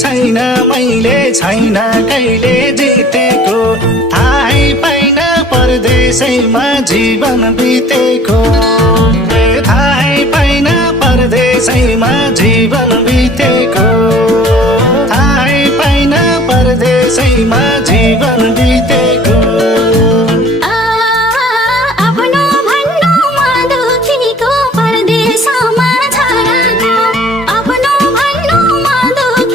छैन मैले छैन कहिले जितेको थाहै पाइन परदेशैमा जीवन बितेको थाहै पाइन परदेशैमा जीवन बितेको